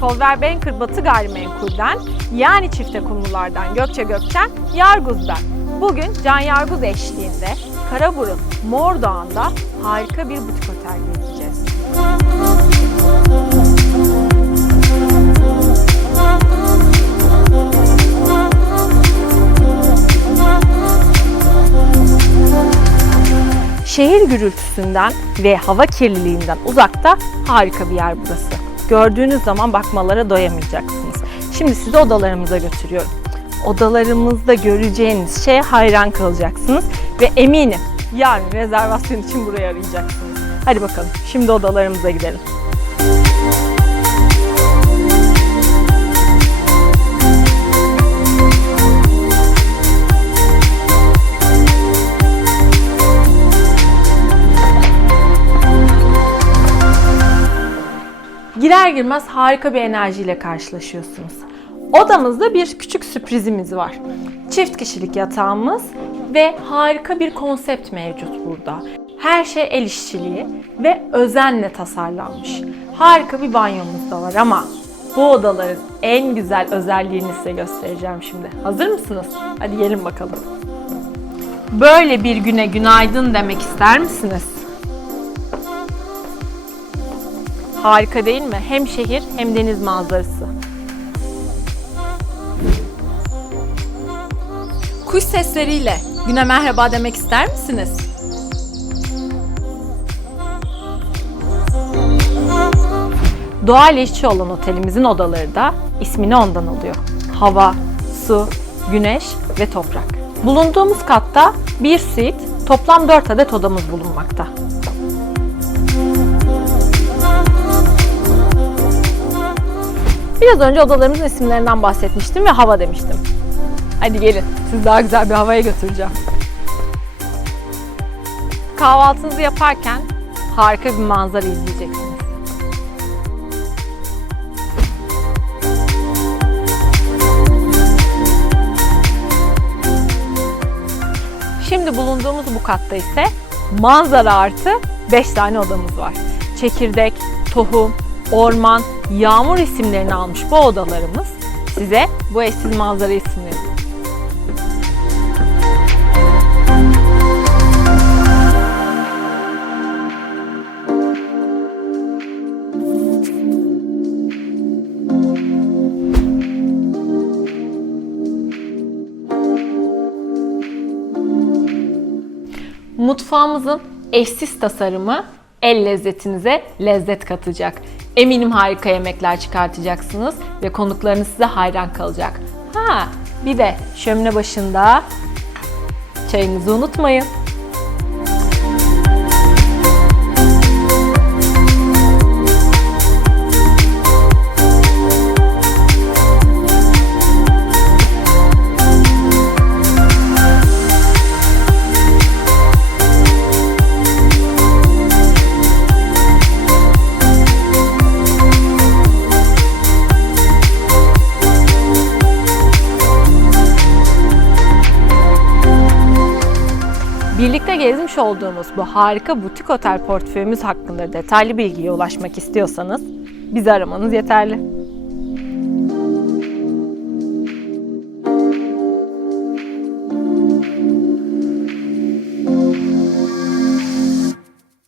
Kolver Banker Batı Gayrimenkul'den yani çifte kumrulardan Gökçe Gökçen Yarguz ben. Bugün Can Yarguz eşliğinde Karaburun Mordoğan'da harika bir butik otel gezeceğiz. Şehir gürültüsünden ve hava kirliliğinden uzakta harika bir yer burası. Gördüğünüz zaman bakmalara doyamayacaksınız. Şimdi sizi odalarımıza götürüyorum. Odalarımızda göreceğiniz şeye hayran kalacaksınız ve eminim yarın rezervasyon için burayı arayacaksınız. Hadi bakalım şimdi odalarımıza gidelim. Girer girmez harika bir enerjiyle karşılaşıyorsunuz. Odamızda bir küçük sürprizimiz var. Çift kişilik yatağımız ve harika bir konsept mevcut burada. Her şey el işçiliği ve özenle tasarlanmış. Harika bir banyomuz da var ama bu odaların en güzel özelliğini size göstereceğim şimdi. Hazır mısınız? Hadi gelin bakalım. Böyle bir güne günaydın demek ister misiniz? Harika değil mi? Hem şehir hem deniz manzarası. Kuş sesleriyle güne merhaba demek ister misiniz? Doğal işçi olan otelimizin odaları da ismini ondan alıyor. Hava, su, güneş ve toprak. Bulunduğumuz katta bir suite, toplam 4 adet odamız bulunmakta. Biraz önce odalarımızın isimlerinden bahsetmiştim ve hava demiştim. Hadi gelin, sizi daha güzel bir havaya götüreceğim. Kahvaltınızı yaparken harika bir manzara izleyeceksiniz. Şimdi bulunduğumuz bu katta ise manzara artı 5 tane odamız var. Çekirdek, tohum, orman, yağmur isimlerini almış bu odalarımız size bu eşsiz manzarayı sunuyor. Mutfağımızın eşsiz tasarımı el lezzetinize lezzet katacak. Eminim harika yemekler çıkartacaksınız ve konuklarınız size hayran kalacak. Ha, bir de şömine başında çayınızı unutmayın. Birlikte gezmiş olduğumuz bu harika butik otel portföyümüz hakkında detaylı bilgiye ulaşmak istiyorsanız bizi aramanız yeterli.